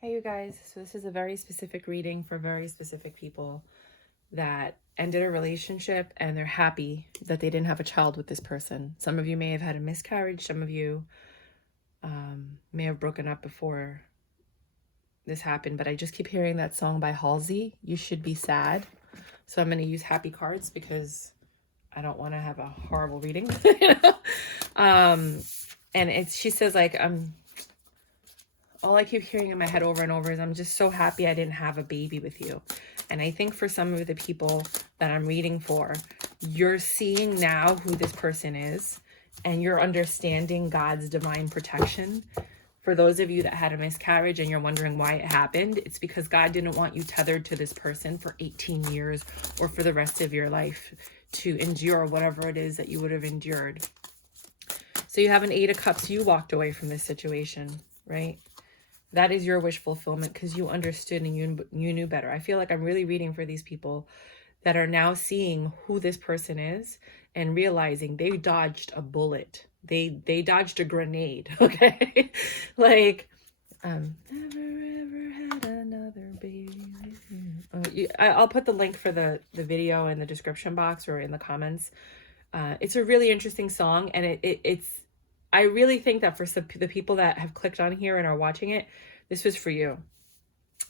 Hey, you guys. So this is a very specific reading for very specific people that ended a relationship and they're happy that they didn't have a child with this person. Some of you may have had a miscarriage. Some of you may have broken up before this happened, but I just keep hearing that song by Halsey, You Should Be Sad. So I'm going to use happy cards because I don't want to have a horrible reading. And she says all I keep hearing in my head over and over is, I'm just so happy I didn't have a baby with you. And I think for some of the people that I'm reading for, you're seeing now who this person is and you're understanding God's divine protection. For those of you that had a miscarriage and you're wondering why it happened, it's because God didn't want you tethered to this person for 18 years or for the rest of your life to endure whatever it is that you would have endured. So you have an 8 of Cups. You walked away from this situation, right? That is your wish fulfillment because you understood and you knew better. I feel like I'm really reading for these people that are now seeing who this person is and realizing they dodged a bullet. They dodged a grenade, okay? Like, never ever had another baby. I'll put the link for the video in the description box or in the comments. It's a really interesting song, and it's I really think that for the people that have clicked on here and are watching it, this was for you.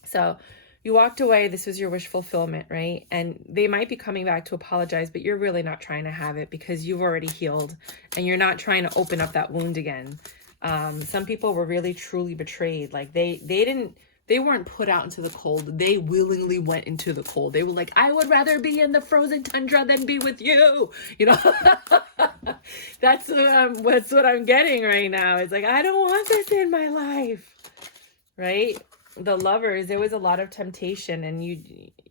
So you walked away. This was your wish fulfillment, right? And they might be coming back to apologize, but you're really not trying to have it because you've already healed and you're not trying to open up that wound again. Some people were really, truly betrayed. Like they weren't put out into the cold. They willingly went into the cold. They were like, I would rather be in the frozen tundra than be with you. You know, that's what I'm getting right now. It's like, I don't want this in my life, right? The Lovers, there was a lot of temptation and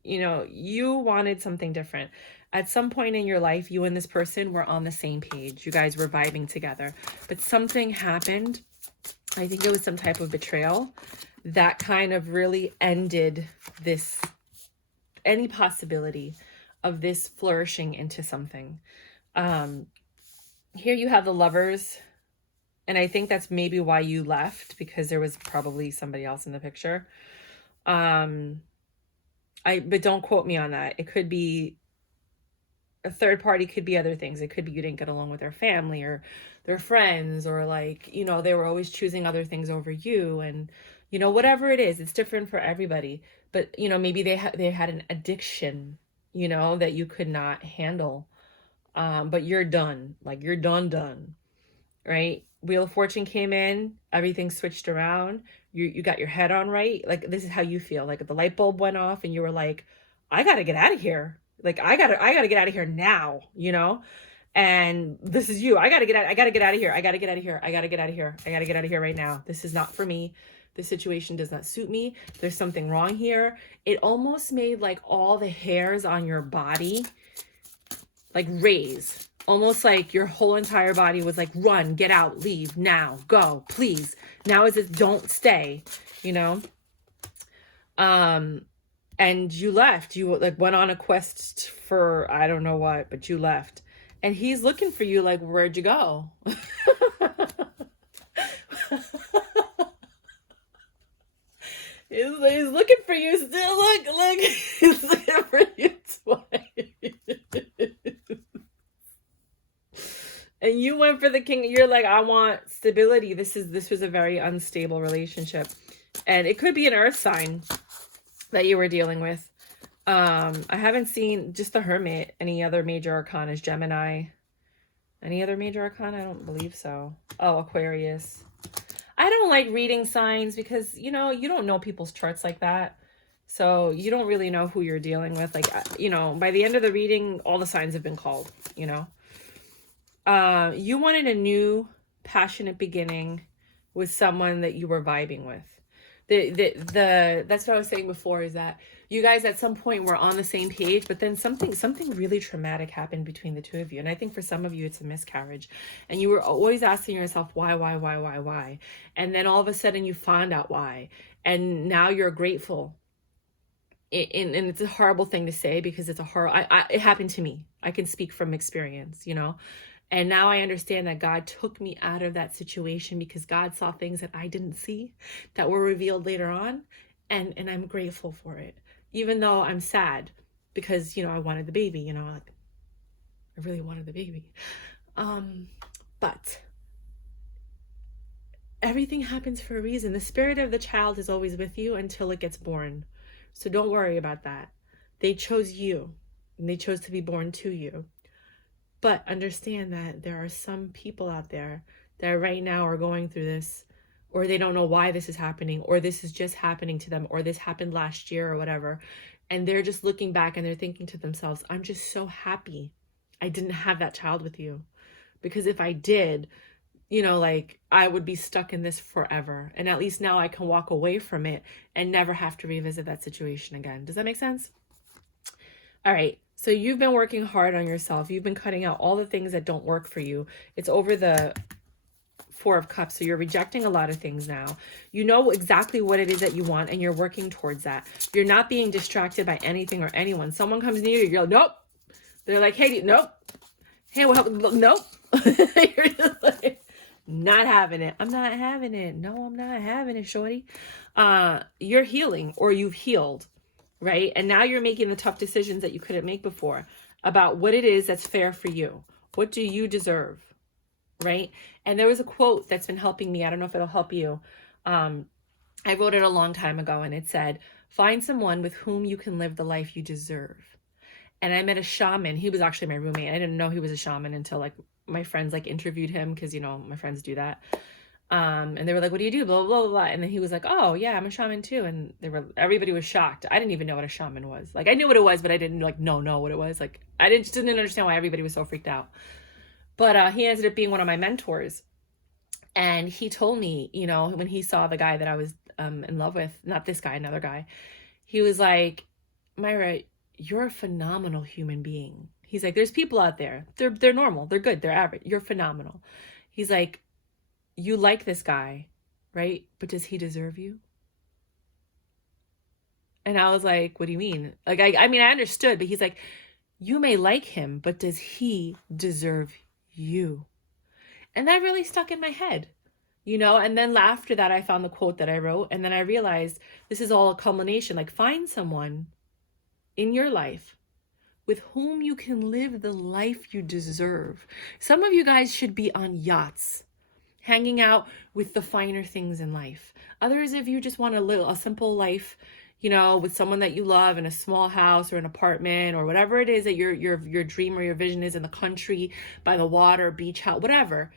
you wanted something different. At some point in your life, you and this person were on the same page. You guys were vibing together, but something happened. I think it was some type of betrayal that kind of really ended any possibility of this flourishing into something. Here you have the Lovers, and I think that's maybe why you left, because there was probably somebody else in the picture. But don't quote me on that. It could be a third party, could be other things. It could be you didn't get along with their family or their friends, or they were always choosing other things over you, and whatever it is, it's different for everybody. But maybe they had an addiction, that you could not handle. But you're done. Like, you're done, right? Wheel of Fortune came in, everything switched around. You got your head on right. Like, this is how you feel. Like, the light bulb went off and you were like, I gotta get out of here. Like, I gotta get out of here now, and this is you. I gotta get out of here. I gotta get out of here. I gotta get out of here. I gotta get out of here right now. This is not for me. This situation does not suit me. There's something wrong here. It almost made like all the hairs on your body like raise, almost like your whole entire body was like, run, get out, leave now, go, please. Now is it, don't stay, and you left. You like went on a quest for I don't know what, but you left, and he's looking for you. Like, where'd you go? He's looking for you still. Look, he's looking for you twice. And you went for the king. You're like, I want stability. This was a very unstable relationship, and it could be an earth sign that you were dealing with. I haven't seen, just the Hermit. Any other major arcana is Gemini. Any other major arcana? I don't believe so. Oh, Aquarius. I don't like reading signs because, you don't know people's charts like that. So you don't really know who you're dealing with. Like, by the end of the reading, all the signs have been called, You wanted a new, passionate beginning with someone that you were vibing with. That's what I was saying before, is that you guys at some point were on the same page, but then something really traumatic happened between the two of you. And I think for some of you, it's a miscarriage, and you were always asking yourself, why? And then all of a sudden you found out why. And now you're grateful. And it's a horrible thing to say because it's a horror. It happened to me. I can speak from experience, And now I understand that God took me out of that situation because God saw things that I didn't see that were revealed later on. And I'm grateful for it, even though I'm sad because, I wanted the baby, like I really wanted the baby. But everything happens for a reason. The spirit of the child is always with you until it gets born. So don't worry about that. They chose you and they chose to be born to you. But understand that there are some people out there that right now are going through this, or they don't know why this is happening, or this is just happening to them, or this happened last year or whatever. And they're just looking back and they're thinking to themselves, I'm just so happy I didn't have that child with you. Because if I did, I would be stuck in this forever. And at least now I can walk away from it and never have to revisit that situation again. Does that make sense? All right. So you've been working hard on yourself. You've been cutting out all the things that don't work for you. It's over the 4 of Cups. So you're rejecting a lot of things now. You know exactly what it is that you want and you're working towards that. You're not being distracted by anything or anyone. Someone comes near you, you're like, nope. They're like, hey, nope. Hey, well, nope. You're just like, not having it. I'm not having it. No, I'm not having it, shorty. You're healing, or you've healed, right? And now you're making the tough decisions that you couldn't make before about what it is that's fair for you. What do you deserve, right? And there was a quote that's been helping me. I don't know if it'll help you. I wrote it a long time ago, and it said, find someone with whom you can live the life you deserve. And I met a shaman. He was actually my roommate. I didn't know he was a shaman until my friends interviewed him, because my friends do that. And they were like, what do you do? Blah, blah, blah, blah. And then he was like, oh yeah, I'm a shaman too. And everybody was shocked. I didn't even know what a shaman was. I knew what it was, but I didn't know what it was. I just didn't understand why everybody was so freaked out. But he ended up being one of my mentors. And he told me, when he saw the guy that I was in love with, not this guy, another guy, he was like, Myra, you're a phenomenal human being. He's like, there's people out there. They're normal. They're good. They're average. You're phenomenal. He's like, you like this guy, right? But does he deserve you? And I was like, what do you mean? I mean, I understood, but he's like, you may like him, but does he deserve you? And that really stuck in my head, and then after that, I found the quote that I wrote. And then I realized this is all a culmination. Find someone in your life with whom you can live the life you deserve. Some of you guys should be on yachts, hanging out with the finer things in life. Others of you just want to live a simple life, with someone that you love in a small house or an apartment or whatever it is that your dream or your vision is, in the country, by the water, beach house, whatever,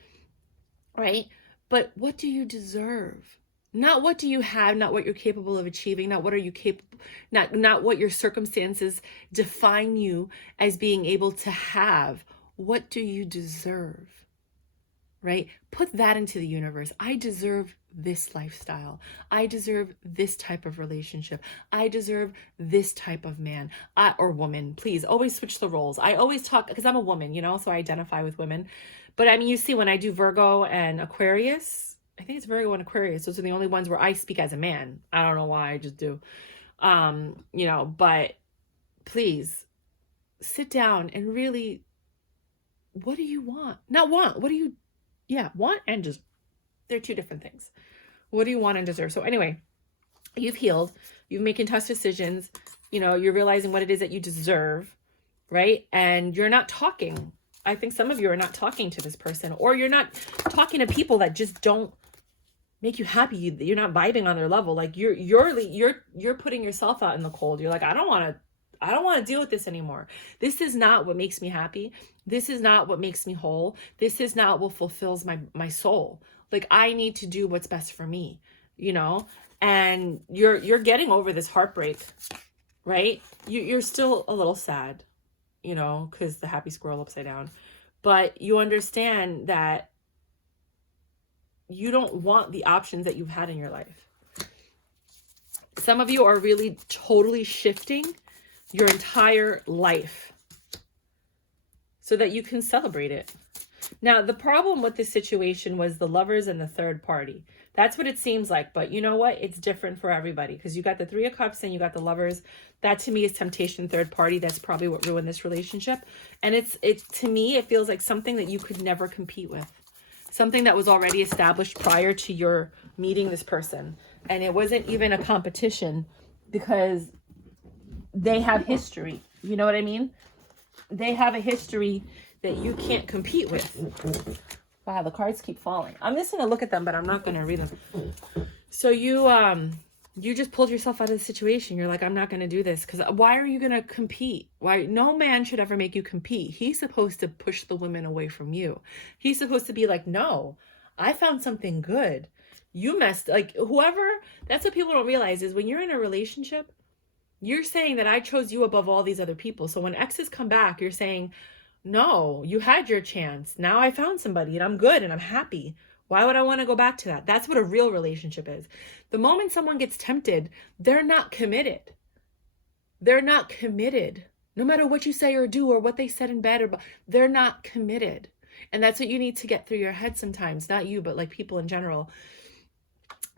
right? But what do you deserve? Not what do you have, not what you're capable of achieving, not what are you capable, not what your circumstances define you as being able to have. What do you deserve, right? Put that into the universe. I deserve this lifestyle. I deserve this type of relationship. I deserve this type of man or woman. Please always switch the roles. I always talk, because I'm a woman, so I identify with women. But I mean, you see, when I do Virgo and Aquarius, I think it's Virgo and Aquarius. Those are the only ones where I speak as a man. I don't know why, I just do. But please sit down and really, what do you want? Not want, what do you, want and just, they're two different things. What do you want and deserve? So anyway, you've healed, you're making tough decisions, you're realizing what it is that you deserve, right? And you're not talking. I think some of you are not talking to this person, or you're not talking to people that just don't make you happy. You're not vibing on their level. You're putting yourself out in the cold. You're like, I don't want to deal with this anymore. This is not what makes me happy. This is not what makes me whole. This is not what fulfills my soul. I need to do what's best for me, and you're getting over this heartbreak, right? You're still a little sad, because the happy squirrel upside down, but you understand that you don't want the options that you've had in your life. Some of you are really totally shifting your entire life so that you can celebrate it. Now, the problem with this situation was the Lovers and the third party. That's what it seems like. But you know what? It's different for everybody, because you got the Three of Cups and you got the Lovers. That to me is temptation, third party. That's probably what ruined this relationship. And it's to me, it feels like something that you could never compete with. Something that was already established prior to your meeting this person. And it wasn't even a competition, because they have history. You know what I mean? They have a history that you can't compete with. Wow, the cards keep falling. I'm just going to look at them, but I'm not going to read them. So you just pulled yourself out of the situation. You're like, I'm not going to do this, because why are you going to compete? Why? No man should ever make you compete. He's supposed to push the women away from you. He's supposed to be like, no, I found something good. You messed, like, whoever, that's what people don't realize is when you're in a relationship, you're saying that I chose you above all these other people. So when exes come back, you're saying, no, you had your chance. Now I found somebody and I'm good and I'm happy. Why would I want to go back to that? That's what a real relationship is. The moment someone gets tempted, they're not committed. They're not committed. No matter what you say or do or what they said in bed, they're not committed. And that's what you need to get through your head sometimes. Not you, but like people in general.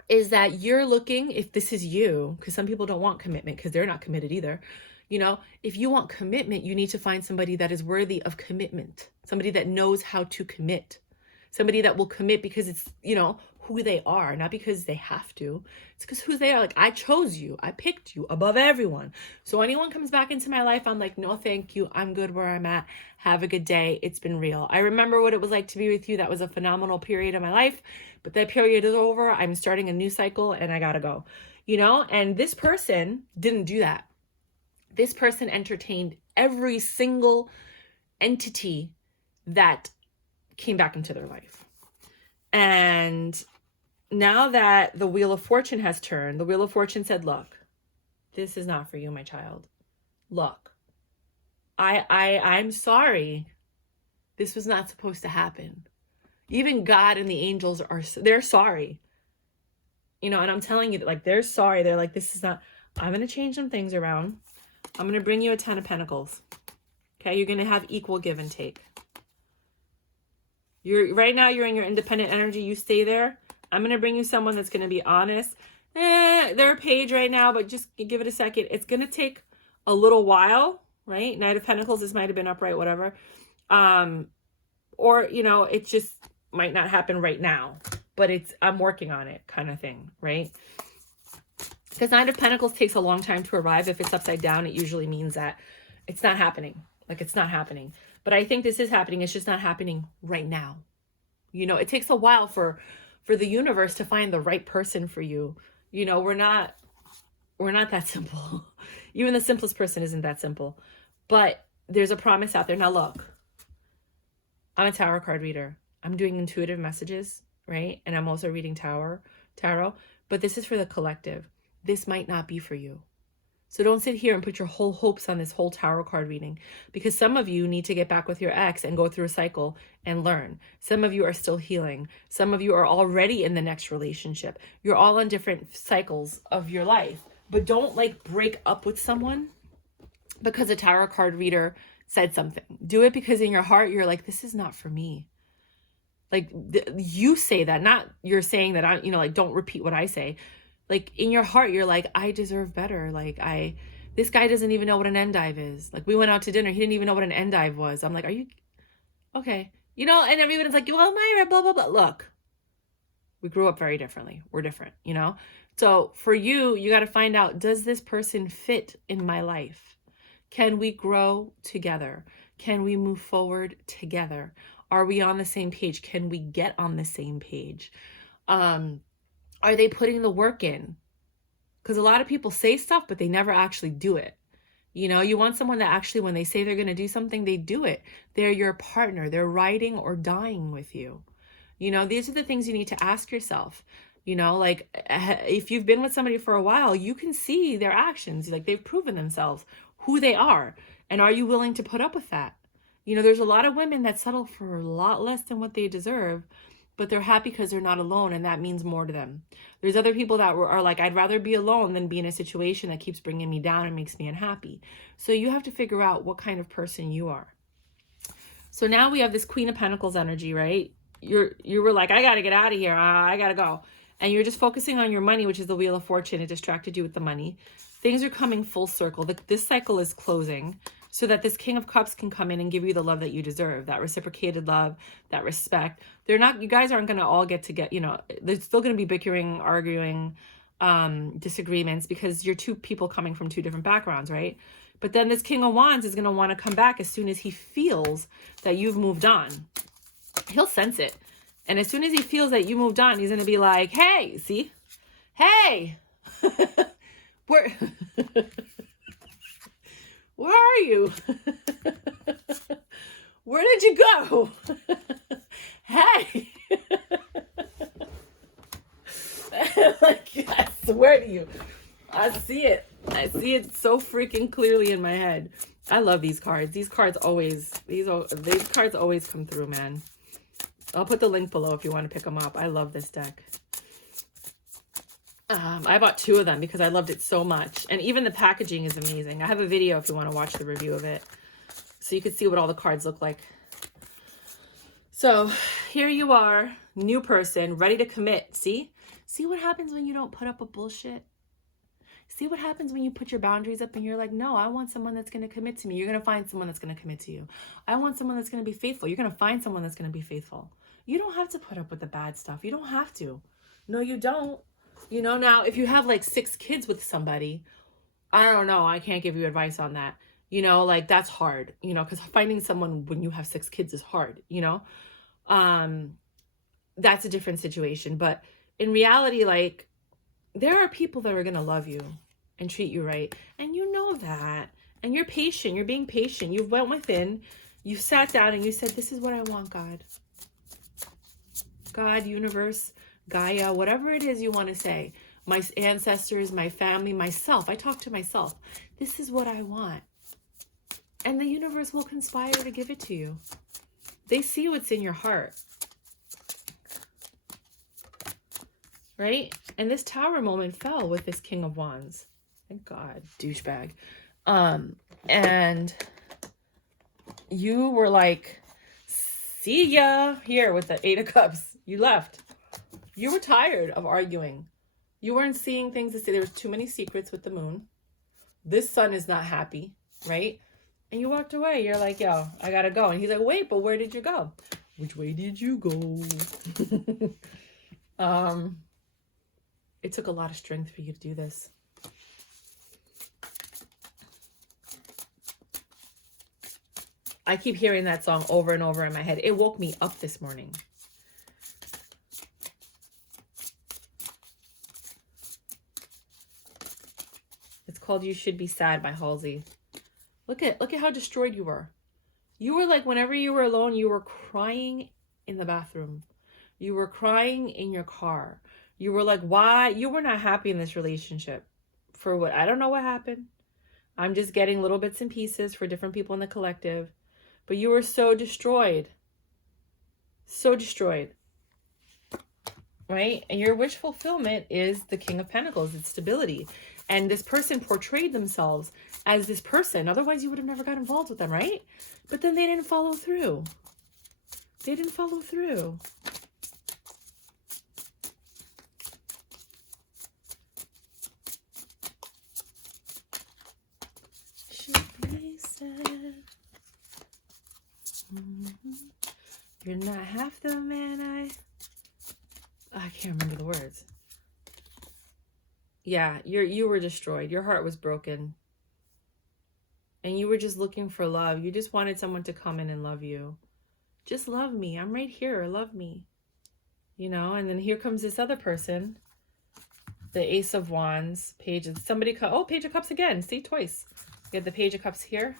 Is that you're looking, if this is you, because some people don't want commitment because they're not committed either. You know, if you want commitment, you need to find somebody that is worthy of commitment. Somebody that knows how to commit. Somebody that will commit because it's, you know, who they are, not because they have to. It's because who they are. Like, I chose you. I picked you above everyone. So anyone comes back into my life, I'm like, no, thank you. I'm good where I'm at. Have a good day. It's been real. I remember what it was like to be with you. That was a phenomenal period of my life. But that period is over. I'm starting a new cycle and I gotta go. You know, and this person didn't do that. This person entertained every single entity that came back into their life. And now that the Wheel of Fortune has turned, the Wheel of Fortune said, look, this is not for you, my child. Look, I'm sorry. This was not supposed to happen. Even God and the angels they're sorry. You know, and I'm telling you that, like, they're sorry. They're like, this is not, I'm going to change some things around. I'm going to bring you a 10 of Pentacles. Okay. You're going to have equal give and take. Right now you're in your independent energy. You stay there. I'm going to bring you someone that's going to be honest. They're a page right now, but just give it a second. It's going to take a little while, right? Knight of Pentacles. This might've been upright, whatever. Or, you know, it just might not happen right now, but I'm working on it kind of thing, right? Because Knight of Pentacles takes a long time to arrive. If it's upside down, it usually means that it's not happening. Like, it's not happening. But I think this is happening. It's just not happening right now. You know, it takes a while for the universe to find the right person for you. You know, we're not that simple. Even the simplest person isn't that simple. But there's a promise out there. Now look, I'm a tarot card reader. I'm doing intuitive messages, right? And I'm also reading tarot. But this is for the collective. This might not be for you. So don't sit here and put your whole hopes on this whole tarot card reading, because some of you need to get back with your ex and go through a cycle and learn. Some of you are still healing. Some of you are already in the next relationship. You're all on different cycles of your life. But don't like break up with someone because a tarot card reader said something. Do it because in your heart, you're like, this is not for me. Like you say that, not you're saying that like, don't repeat what I say. Like in your heart, you're like, I deserve better. Like this guy doesn't even know what an endive is. Like we went out to dinner. He didn't even know what an endive was. I'm like, are you okay? You know, and everyone's like, well, Myra, blah, blah, blah. Look, we grew up very differently. We're different, you know? So for you, you got to find out, does this person fit in my life? Can we grow together? Can we move forward together? Are we on the same page? Can we get on the same page? Are they putting the work in? Because a lot of people say stuff, but they never actually do it. You know, you want someone that actually, when they say they're going to do something, they do it. They're your partner. They're riding or dying with you. You know, these are the things you need to ask yourself. You know, like if you've been with somebody for a while, you can see their actions. Like they've proven themselves, who they are. And are you willing to put up with that? You know, there's a lot of women that settle for a lot less than what they deserve, but they're happy because they're not alone, and that means more to them. There's other people that are like, I'd rather be alone than be in a situation that keeps bringing me down and makes me unhappy. So you have to figure out what kind of person you are. So now we have this Queen of Pentacles energy, right? You were like, I got to get out of here. I got to go. and you're just focusing on your money, which is the Wheel of Fortune. It distracted you with the money. Things are coming full circle. This cycle is closing so that this King of Cups can come in and give you the love that you deserve, that reciprocated love, that respect. You guys aren't going to all get, there's still going to be bickering, arguing, disagreements, because you're two people coming from two different backgrounds, right? But then this King of Wands is going to want to come back as soon as he feels that you've moved on. He'll sense it. And as soon as he feels that you moved on, he's going to be like, hey, see? Hey! Where are you? Where did you go? Hey! Like, I swear to you, I see it. I see it so freaking clearly in my head. I love these cards. These cards always come through, man. I'll put the link below if you want to pick them up. I love this deck. I bought 2 of them because I loved it so much. And even the packaging is amazing. I have a video if you want to watch the review of it, so you can see what all the cards look like. So here you are, new person, ready to commit. See what happens when you don't put up with bullshit? See what happens when you put your boundaries up and you're like, no, I want someone that's going to commit to me. You're going to find someone that's going to commit to you. I want someone that's going to be faithful. You're going to find someone that's going to be faithful. You don't have to put up with the bad stuff. You don't have to. No, you don't. You know, now, if you have like 6 kids with somebody, I don't know. I can't give you advice on that. You know, like, that's hard, you know, because finding someone when you have 6 kids is hard, you know. That's a different situation. But in reality, like, there are people that are going to love you and treat you right. And you know that. And you're patient. You're being patient. You went within. You sat down and you said, this is what I want, God. God, universe, Gaia, whatever it is you want to say. My ancestors, my family, myself. I talk to myself. This is what I want. And the universe will conspire to give it to you. They see what's in your heart. Right? And this Tower moment fell with this King of Wands. Thank God, douchebag. And you were like, see ya, here with the 8 of Cups. You left. You were tired of arguing. You weren't seeing things to say. There was too many secrets with the moon. This sun is not happy, right? And you walked away. You're like, yo, I gotta go. And he's like, wait, but where did you go? Which way did you go? It took a lot of strength for you to do this. I keep hearing that song over and over in my head. It woke me up this morning. It's called You Should Be Sad by Halsey. Look at how destroyed you were. You were like, whenever you were alone, you were crying in the bathroom. You were crying in your car. You were like, why? You were not happy in this relationship. For what? I don't know what happened. I'm just getting little bits and pieces for different people in the collective. But you were so destroyed. So destroyed. Right? And your wish fulfillment is the King of Pentacles. It's stability. And this person portrayed themselves as this person. Otherwise, you would have never got involved with them, right? But then they didn't follow through. They didn't follow through. You're not half the man I can't remember the words. Yeah, you were destroyed. Your heart was broken. And you were just looking for love. You just wanted someone to come in and love you. Just love me. I'm right here. Love me. You know, and then here comes this other person. The Ace of Wands, Page of Page of Cups again. See, twice. You have the Page of Cups here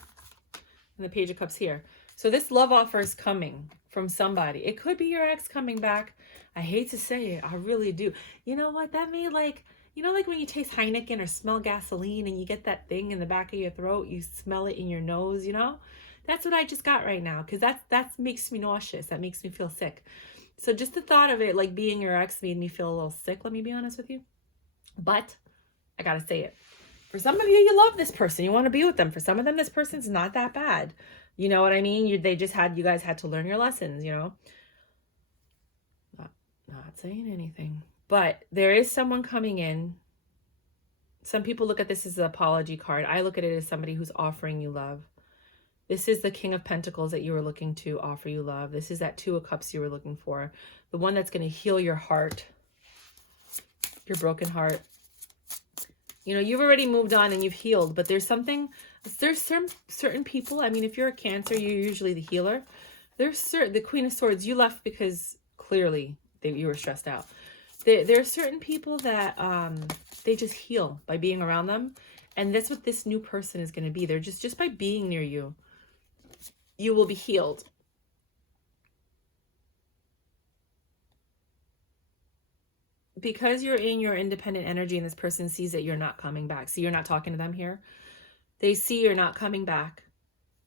and the Page of Cups here. So this love offer is coming from somebody. It could be your ex coming back. I hate to say it. I really do. You know what? That made like, you know, like when you taste Heineken or smell gasoline and you get that thing in the back of your throat, you smell it in your nose, you know? That's what I just got right now, because that makes me nauseous. That makes me feel sick. So just the thought of it, like being your ex, made me feel a little sick, let me be honest with you. But I gotta say it. For some of you, you love this person. You want to be with them. For some of them, this person's not that bad. You know what I mean? You guys had to learn your lessons, you know? Not saying anything. But there is someone coming in. Some people look at this as an apology card. I look at it as somebody who's offering you love. This is the King of Pentacles that you were looking to offer you love. This is that Two of Cups you were looking for. The one that's going to heal your heart, your broken heart. You know, you've already moved on and you've healed, but there's certain people. I mean, if you're a Cancer, you're usually the healer. The Queen of Swords, you left because clearly you were stressed out. There are certain people that they just heal by being around them. And that's what this new person is going to be. They're just by being near you, you will be healed. Because you're in your independent energy and this person sees that you're not coming back. See, you're not talking to them here. They see you're not coming back.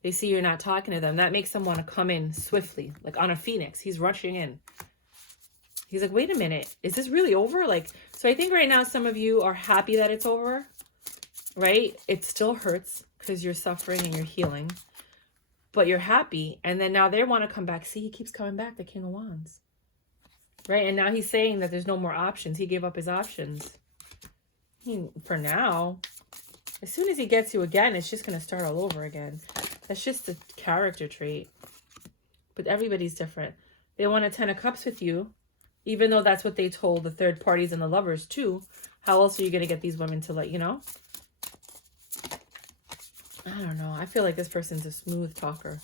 They see you're not talking to them. That makes them want to come in swiftly, like on a phoenix. He's rushing in. He's like, wait a minute, is this really over? Like, so I think right now some of you are happy that it's over, right? It still hurts because you're suffering and you're healing, but you're happy. And then now they want to come back. See, he keeps coming back, the King of Wands. Right? And now he's saying that there's no more options. He gave up his options. For now, as soon as he gets you again, it's just going to start all over again. That's just a character trait. But everybody's different. They want a 10 of Cups with you, even though that's what they told the third parties and the lovers too. How else are you going to get these women to let you know? I don't know. I feel like this person's a smooth talker.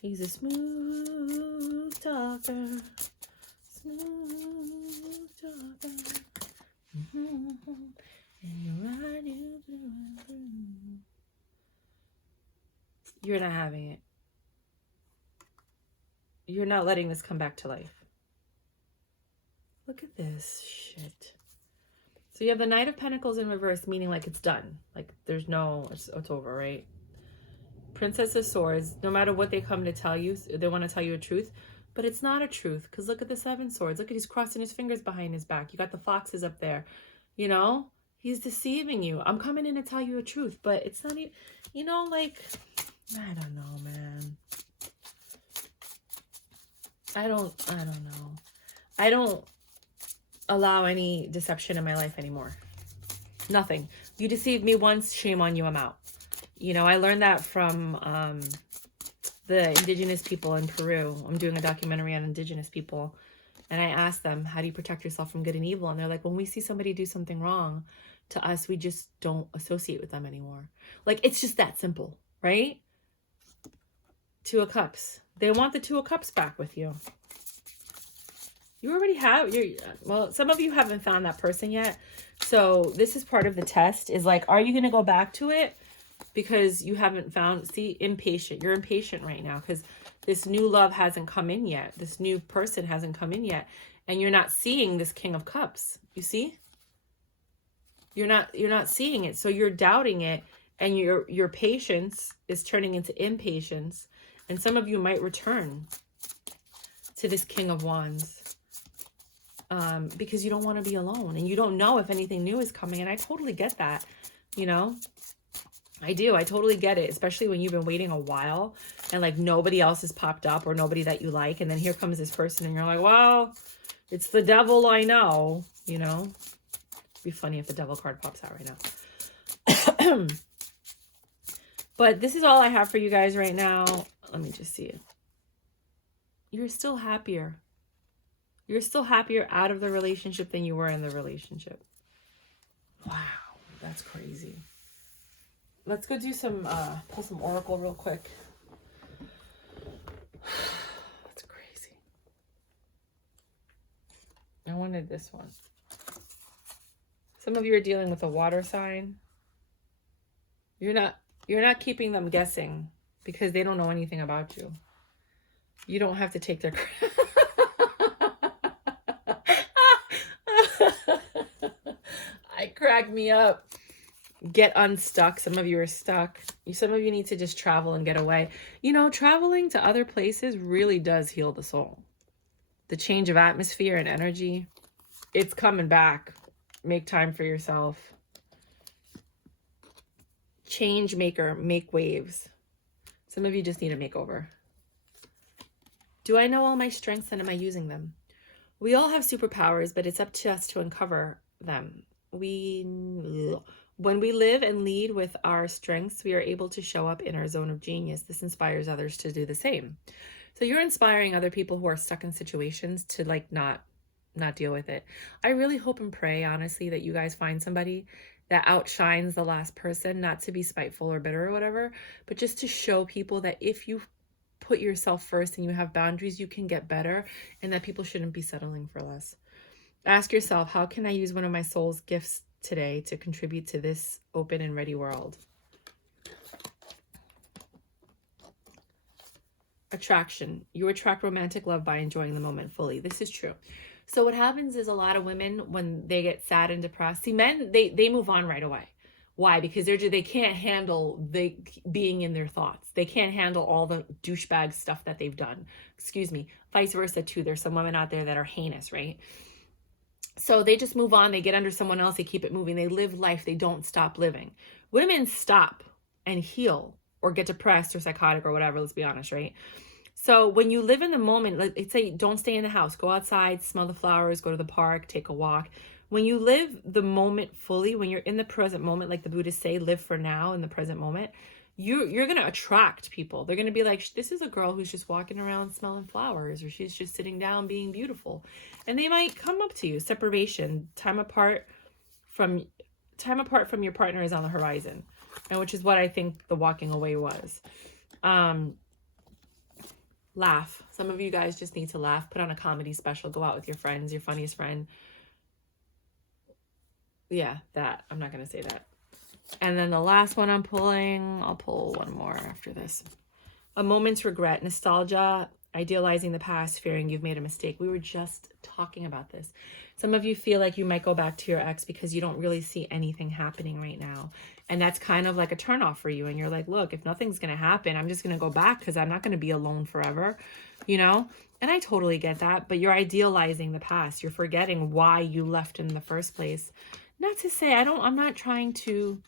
He's a smooth talker. Smooth talker. And you're right, you're not having it. You're not letting this come back to life. Look at this shit. So you have the Knight of Pentacles in reverse, meaning like it's done. Like there's no, it's over, right? Princess of Swords, no matter what they come to tell you, they want to tell you a truth, but it's not a truth. Because look at the Seven Swords. Look at, he's crossing his fingers behind his back. You got the foxes up there. You know, he's deceiving you. I'm coming in to tell you a truth, but it's not even, you know, like, I don't know, man. I don't know. I don't allow any deception in my life anymore. Nothing. You deceived me once, shame on you, I'm out. You know, I learned that from the indigenous people in Peru. I'm doing a documentary on indigenous people. And I asked them, how do you protect yourself from good and evil? And they're like, when we see somebody do something wrong to us, we just don't associate with them anymore. Like, it's just that simple, right? Two of Cups. They want the Two of Cups back with you. You already have, well, some of you haven't found that person yet. So this is part of the test, is like, are you going to go back to it? Because you haven't found, see, impatient. You're impatient right now because this new love hasn't come in yet. This new person hasn't come in yet. And you're not seeing this King of Cups. You see? You're not seeing it. So you're doubting it. And your patience is turning into impatience. And some of you might return to this King of Wands. Because you don't want to be alone. And you don't know if anything new is coming. And I totally get that. You know? I do. I totally get it. Especially when you've been waiting a while. And like nobody else has popped up. Or nobody that you like. And then here comes this person. And you're like, well, it's the devil, I know. You know? It'd be funny if the devil card pops out right now. But this is all I have for you guys right now. Let me just see it. You're still happier. You're still happier out of the relationship than you were in the relationship. Wow, that's crazy. Let's go do some, pull some oracle real quick. That's crazy. I wanted this one. Some of you are dealing with a water sign. You're not keeping them guessing because they don't know anything about you. You don't have to take their I crack me up. Get unstuck. Some of you are stuck. Some of you need to just travel and get away. You know, traveling to other places really does heal the soul. The change of atmosphere and energy, it's coming back. Make time for yourself. Change maker, make waves. Some of you just need a makeover. Do I know all my strengths and am I using them? We all have superpowers, but it's up to us to uncover them. When we live and lead with our strengths, we are able to show up in our zone of genius. This inspires others to do the same. So you're inspiring other people who are stuck in situations to like not deal with it. I really hope and pray, honestly, that you guys find somebody that outshines the last person, not to be spiteful or bitter or whatever, but just to show people that if you put yourself first and you have boundaries, you can get better, and that people shouldn't be settling for less. Ask yourself, how can I use one of my soul's gifts today to contribute to this open and ready world? Attraction. You attract romantic love by enjoying the moment fully. This is true. So what happens is a lot of women, when they get sad and depressed, see, men, they move on right away. Why? Because they can't handle being in their thoughts. They can't handle all the douchebag stuff that they've done. Excuse me. Vice versa too. There's some women out there that are heinous, right? So they just move on. They get under someone else. They keep it moving. They live life. They don't stop living. Women stop and heal or get depressed or psychotic or whatever. Let's be honest, right? So when you live in the moment, let's say don't stay in the house. Go outside, smell the flowers, go to the park, take a walk. When you live the moment fully, when you're in the present moment, like the Buddhists say, live for now in the present moment, you're going to attract people. They're going to be like, this is a girl who's just walking around smelling flowers, or she's just sitting down being beautiful. And they might come up to you. Separation, time apart from your partner is on the horizon. And which is what I think the walking away was. Laugh. Some of you guys just need to laugh. Put on a comedy special. Go out with your friends, your funniest friend. Yeah, that. I'm not going to say that. And then the last one I'm pulling, I'll pull one more after this. A moment's regret, nostalgia, idealizing the past, fearing you've made a mistake. We were just talking about this. Some of you feel like you might go back to your ex because you don't really see anything happening right now. And that's kind of like a turnoff for you. And you're like, look, if nothing's going to happen, I'm just going to go back because I'm not going to be alone forever, you know? And I totally get that. But you're idealizing the past. You're forgetting why you left in the first place. Not to say, I'm not trying to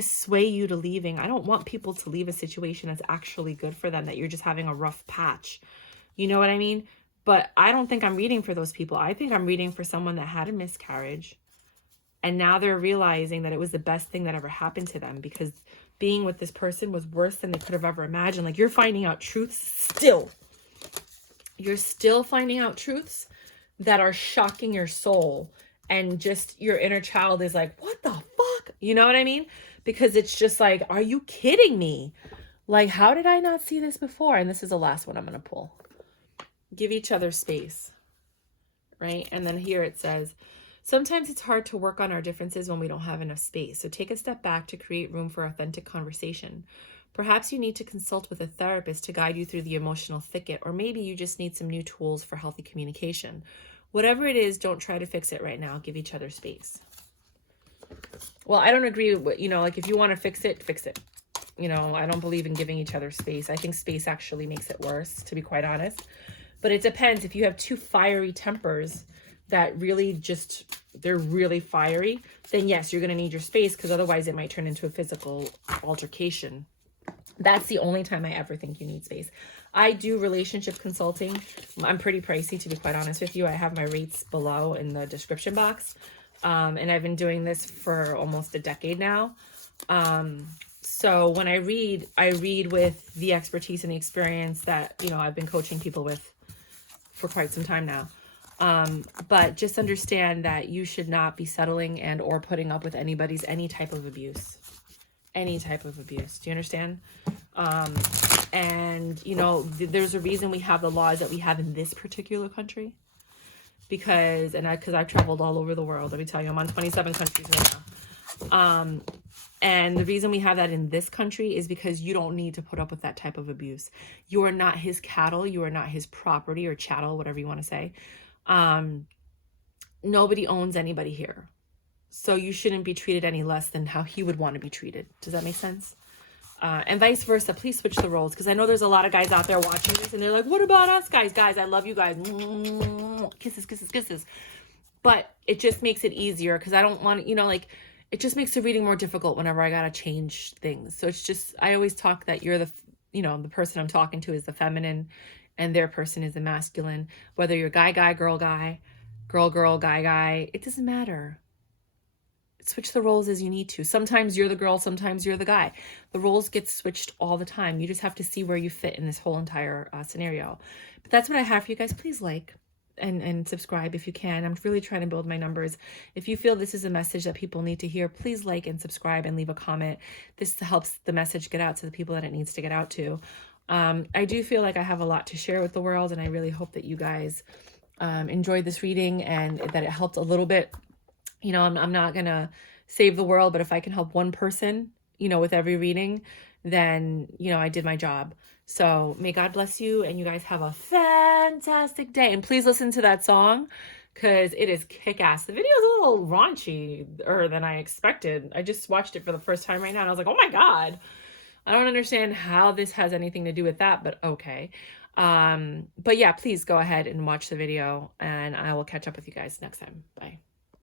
sway you to leaving. I don't want people to leave a situation that's actually good for them, that you're just having a rough patch. You know what I mean? But I don't think I'm reading for those people. I think I'm reading for someone that had a miscarriage. And now they're realizing that it was the best thing that ever happened to them, because being with this person was worse than they could have ever imagined. Like, you're finding out truths still. You're still finding out truths that are shocking your soul. And just your inner child is like, what the fuck? You know what I mean? Because it's just like, are you kidding me? Like, how did I not see this before? And this is the last one I'm going to pull. Give each other space, right? And then here it says, sometimes it's hard to work on our differences when we don't have enough space. So take a step back to create room for authentic conversation. Perhaps you need to consult with a therapist to guide you through the emotional thicket, or maybe you just need some new tools for healthy communication. Whatever it is, don't try to fix it right now. Give each other space. Well, I don't agree with, like, if you want to fix it, fix it. I don't believe in giving each other space. I think space actually makes it worse, to be quite honest. But it depends. If you have two fiery tempers that really they're really fiery, then yes, you're going to need your space, because otherwise it might turn into a physical altercation. That's the only time I ever think you need space. I do relationship consulting. I'm pretty pricey, to be quite honest with you. I have my rates below in the description box. And I've been doing this for almost a decade now. So when I read with the expertise and the experience that, I've been coaching people with for quite some time now. But just understand that you should not be settling and or putting up with any type of abuse. Any type of abuse. Do you understand? And, there's a reason we have the laws that we have in this particular country. Because I've traveled all over the world. Let me tell you, I'm on 27 countries right now. And the reason we have that in this country is because you don't need to put up with that type of abuse. You are not his cattle. You are not his property or chattel, whatever you want to say. Nobody owns anybody here. So you shouldn't be treated any less than how he would want to be treated. Does that make sense? And vice versa. Please switch the roles, because I know there's a lot of guys out there watching this and they're like, what about us guys? Guys, I love you guys. Kisses, kisses, kisses. But it just makes it easier, because I don't want, it just makes the reading more difficult whenever I got to change things. So it's just, I always talk that you're the person I'm talking to is the feminine, and their person is the masculine. Whether you're guy, girl, girl, guy, it doesn't matter. Switch the roles as you need to. Sometimes you're the girl, sometimes you're the guy. The roles get switched all the time. You just have to see where you fit in this whole entire scenario. But that's what I have for you guys. Please like and subscribe if you can. I'm really trying to build my numbers. If you feel this is a message that people need to hear, please like and subscribe and leave a comment. This helps the message get out to the people that it needs to get out to. I do feel like I have a lot to share with the world, and I really hope that you guys enjoyed this reading and that it helped a little bit. You know, I'm not going to save the world, but if I can help one person, you know, with every reading, then, you know, I did my job. So may God bless you, and you guys have a fantastic day. And please listen to that song because it is kick-ass. The video is a little raunchier than I expected. I just watched it for the first time right now, and I was like, oh my God. I don't understand how this has anything to do with that, but okay. But yeah, please go ahead and watch the video, and I will catch up with you guys next time. Bye.